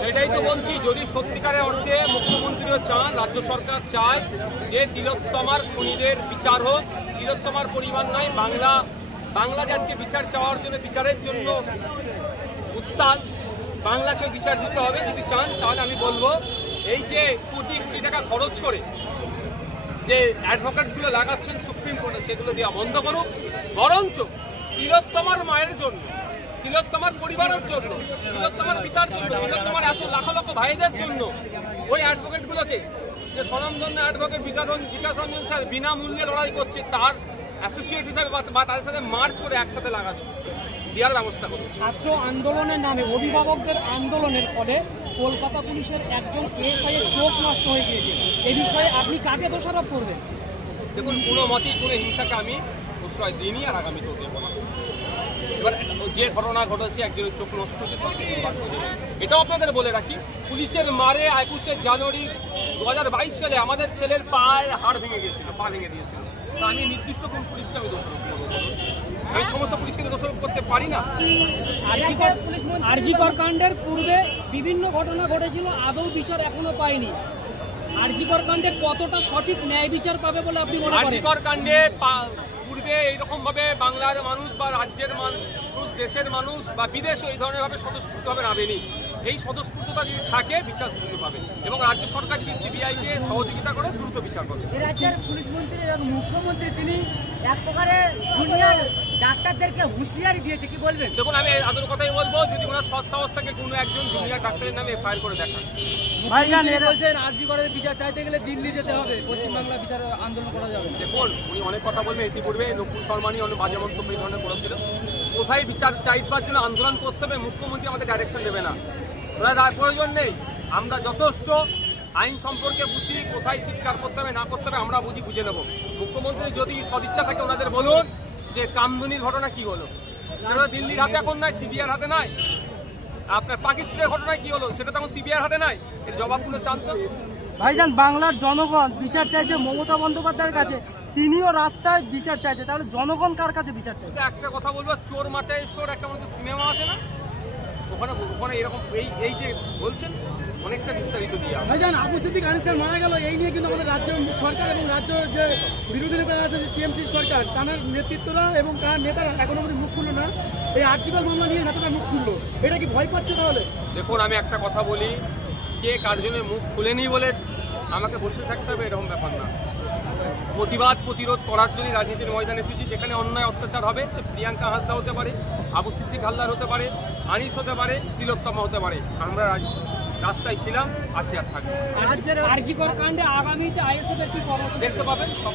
সেটাই তো বলছি, যদি সত্যিকারের অর্থে মুখ্যমন্ত্রীও চান, রাজ্য সরকার চায় যে তিলোত্তমার খুনিদের বিচার হোক, তিলোত্তমার পরিবার নয়, বাংলা জাতিকে বিচার চাওয়ার জন্য, বিচারের জন্য উত্তাল, বাংলাকে বিচার দিতে হবে যদি চান, তাহলে আমি বলবো এই যে কোটি কোটি টাকা খরচ করে যে অ্যাডভোকেটসগুলো লাগাচ্ছেন সুপ্রিম কোর্টে, সেগুলো দেওয়া বন্ধ করুক। বরঞ্চ তিলোত্তমার মায়ের জন্য, তিলোত্তমার পরিবারের জন্য, তিলোত্তমার পিতার জন্য, তিলোত্তমার এত লাখ লক্ষ ভাইদের জন্য ওই অ্যাডভোকেটগুলোকে, যে স্বনামধন্য অ্যাডভোকেট বিকাশ রঞ্জন স্যার বিনামূল্যে লড়াই করছে, তার অ্যাসোসিয়েট হিসাবে বা তাদের সাথে মার্চ করে একসাথে লাগানো দেওয়ার ব্যবস্থা করুন। ছাত্র আন্দোলনের নামে অভিভাবকদের আন্দোলনের ফলে কলকাতা পুলিশের একজন এসআই এর চোখ নষ্ট হয়ে গিয়েছে, এই বিষয়ে আপনি কাকে দোষারোপ করবেন? দেখুন, কোনো মতেই কোনো হিংসাকে আমি প্রশ্রয় দিইনি, আর আগামীতেও দেব না। এবার যে ঘটনা ঘটেছে, একজনের চোখ নষ্ট হচ্ছে, এটাও আপনাদের বলে রাখি, পুলিশের মারে 21শে জানুয়ারি 2022 সালে আমাদের ছেলের পায়ের হাড় ভেঙে গিয়েছিল, পা ভেঙে দিয়েছিল। তা আমি নির্দিষ্ট কোন পুলিশকে আমি দোষারোপ করবো? আমি সমস্ত পুলিশকে দোষারোপ করতে পারি না। আরজিকর কাণ্ডের পূর্বে বিভিন্ন ঘটনা ঘটেছিল, আদৌ বিচার এখনো পায়নি। আরজিকর কাণ্ডে কতটা সঠিক ন্যায় বিচার পাবে বলে আপনি মনে করেন? আরজিকর কাণ্ডে পূর্বে এইরকম ভাবে বাংলার মানুষ বা রাজ্যের মানুষ, দেশের মানুষ বা বিদেশে এই ধরনের ভাবে স্বতঃস্ফূর্তভাবে নামেনি। এই স্বতঃস্ফূর্ততা যদি থাকে, বিচার দ্রুত পাবে, এবং রাজ্য সরকার যদি সিবিআইকে সহযোগিতা করে দ্রুত বিচার করবে। রাজ্যের পুলিশ মন্ত্রী এবং মুখ্যমন্ত্রী তিনি এক প্রকারে জুনিয়র ডাক্তারদেরকে হুঁশিয়ারি দিয়েছে, কি বলবেন? দেখুন, আমি আদর কথাই বলবো, যদি ওনার সৎ সাহস থেকে কোনো একজন জুনিয়র ডাক্তারের নামে এফআইআর করে দেখান। ভাইজান বলছেন আরজিকরের বিচার চাইতে গেলে দিল্লি যেতে হবে, পশ্চিমবাংলা বিচার আন্দোলন করা যাবে। দেখুন, উনি অনেক কথা বলবেন, ইতিপূর্বে নকুল শর্মানি অনেক বাজে মন্তব্য এই ধরনের করেছিল। কোথায় বিচার চাইবার জন্য আন্দোলন করতে হবে, মুখ্যমন্ত্রী আমাদের ডাইরেকশন দেবে না, ওনার প্রয়োজন নেই। আমরা যথেষ্ট আইন সম্পর্কে বুঝি, কোথায় চিৎকার করতে হবে না করতে হবে আমরা বুঝে নেব। মুখ্যমন্ত্রী যদি সদিচ্ছা থাকে, ওনাদের বলুন যে কামদুনির ঘটনা কি হলো, সেটা দিল্লির হাতে এখন নাই, সিবিআইয়ের হাতে নাই। আপনার পাকিস্তানের ঘটনায় কি হলো, সেটা তখন সিবিআইয়ের হাতে নাই। এর জবাবগুলো জানতো। ভাইজান, বাংলার জনগণ বিচার চাইছে মমতা বন্দ্যোপাধ্যায়ের কাছে, তিনিও রাস্তায় বিচার চাইছে, তাহলে জনগণ কার কাছে বিচার চাইছে? একটা কথা বলবো, চোর মাচায় চোর একটা আমাদের সিনেমা আছে না, ওখানে এরকম এই যে বলছেন অনেকটা বিস্তারিত দিয়ে। ভাইজান, আবু সিদ্দিক আনিসকার মারা গেল, এই নিয়ে কিন্তু আমাদের রাজ্য সরকার এবং রাজ্য যে বিরোধী নেতারা আছে, টিএমসি সরকার, তার নেতৃত্বরা এবং তার নেতারা এখনো অবধি মুখ খুললো না। এই আরজিকর মামলা নিয়ে নেতারা মুখ খুললো, এটা কি ভয় পাচ্ছে তাহলে? দেখুন, আমি একটা কথা বলি, কে কার জন্য মুখ খুলেনি বলে আমাকে বসে থাকতে হবে এরকম ব্যাপার না। প্রতিবাদ প্রতিরোধ করার জন্যই রাজনীতির ময়দানে এসেছি। যেখানে অন্যায় অত্যাচার হবে, সে প্রিয়াঙ্কা হাসদা হতে পারে, আবু সিদ্দিক হালদার হতে পারে, আনিস হতে পারে, তিলোত্তমা হতে পারে, আমরা রাস্তায় ছিলাম, আছি আর থাকবো। আরজিকর কাণ্ডে আগামীতে আইএসএফ এর কি কর্মসূচি দেখতে পাবেন, সব